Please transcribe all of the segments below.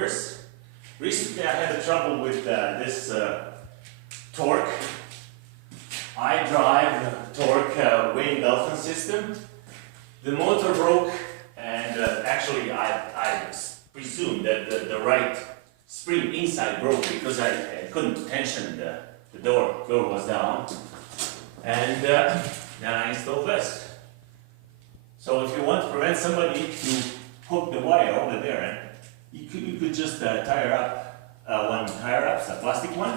viewers. Recently I had a trouble with this torque. I drive the torque Wayne Delphin system. The motor broke, and actually I presumed that the right spring inside broke because I couldn't tension the door. Door was down. And then I installed this. So if you want to prevent somebody to hook the wire over there, you could just tire up one tire up, a plastic one,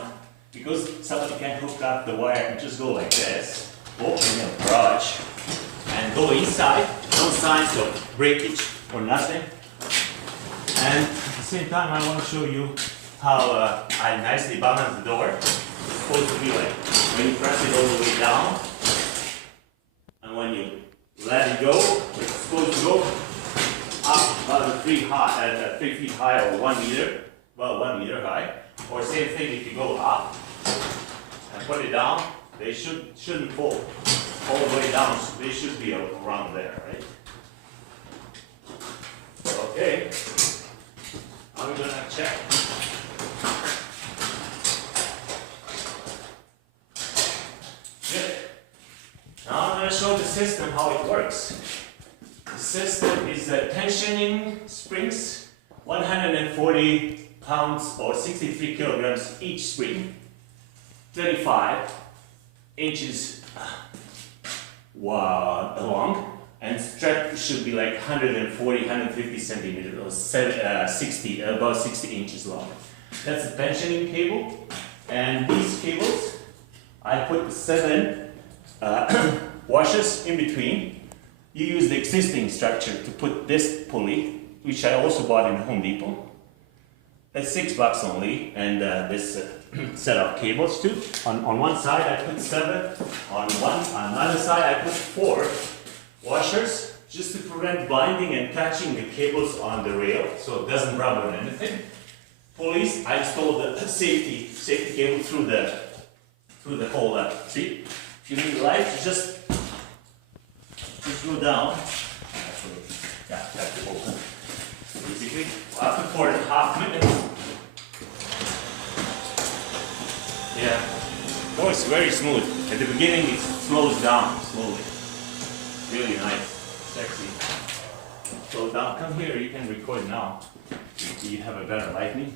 because somebody can hook up the wire and just go like this, open your garage, and go inside. No signs of breakage or nothing. And at the same time, I want to show you how I nicely balance the door. It's supposed to be like when you press it all the way down, and when you let it go, it's supposed to go up about 3 feet high or 1 meter, about 1 meter high. Or same thing if you go up and put it down, they shouldn't fall all the way down. So they should be around there, right? Okay, I'm gonna check. Good. Now I'm gonna show the system how it works. The system is tensioning springs, 140 pounds or 63 kilograms each spring, 35 inches long, and strap should be like 140, 150 centimeters or about 60 inches long. That's the tensioning cable, and these cables, I put 7 washers in between. You use the existing structure to put this pulley, which I also bought in Home Depot. That's $6 only, and this set of cables too. On one side I put 7, on another side I put 4 washers, just to prevent binding and catching the cables on the rail, so it doesn't rub on anything. Pulleys, I installed the safety cable through the whole. See, if you need light, you just go down. Actually, yeah, have to open. Basically, after 4.5 minutes. Yeah, oh, it's very smooth. At the beginning, it slows down slowly. Really nice, sexy. Slow down. Come here. You can record now. You have a better lighting.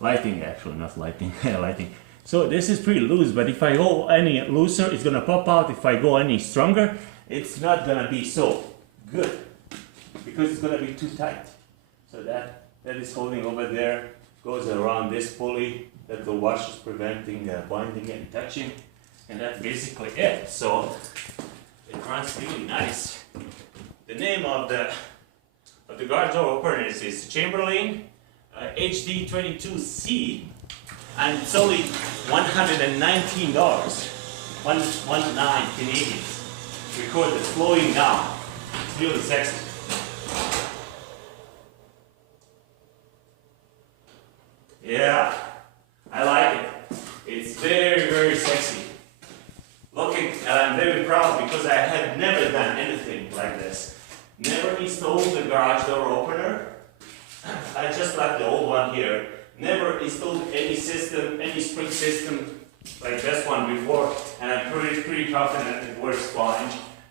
Lighting, actually, not lighting. Lighting. So this is pretty loose, but if I go any looser, it's gonna pop out. If I go any stronger, it's not gonna be so good because it's gonna be too tight. So that is holding over there, goes around this pulley that the wash is preventing binding and touching, and that's basically it. So it runs really nice. The name of the garage door opener is Chamberlain HD22C, and it's only $119, 119 Canadian. Record the slowing down. It's really sexy. Yeah, I like it. It's very, very sexy. Looking, and I'm very proud because I had never done anything like this. Never installed the garage door opener. I just left the old one here. Never installed any system, any spring system like this one before, and I'm pretty confident it works fine.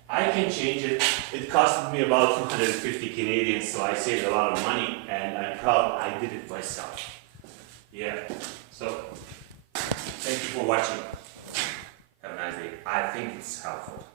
I can change it. It costed me about 250 Canadian, so I saved a lot of money, and I'm proud I did it myself. Yeah, so thank you for watching. Have a nice day. I think it's helpful.